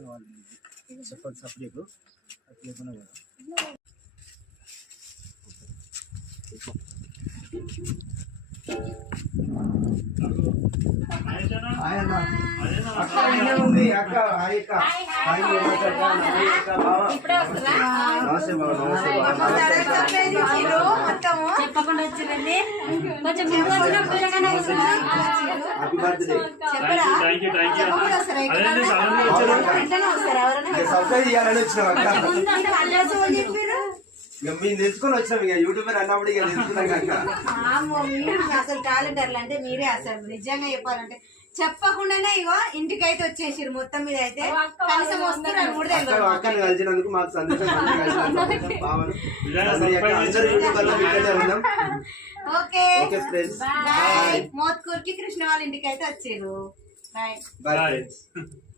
పక్కన వాళ్ళు చెప్పాలి సపరేట్ అట్లేకున్నా కదా చెప్పకుండా వచ్చిందండి కొంచెం మేము తెలుసుకొని వచ్చినాం ఇక యూట్యూబర్ అన్నప్పుడు ఇక తెలుసుకున్నాం అసలు టాలెంటర్లు అంటే మీరే అసలు నిజంగా చెప్పాలంటే చెప్పకుండానే ఇగో ఇంటికైతే వచ్చేసారు మొత్తం మీద అయితే కనీసం వస్తున్నారు కూడా అక్కని కలిసినందుకు మాకు సంతోషం ఓకే ఫ్రెండ్స్ బాయ్ మోత్కూర్కి కృష్ణ వాళ్ళ ఇంటికి అయితే వచ్చారు బాయ్ బాయ్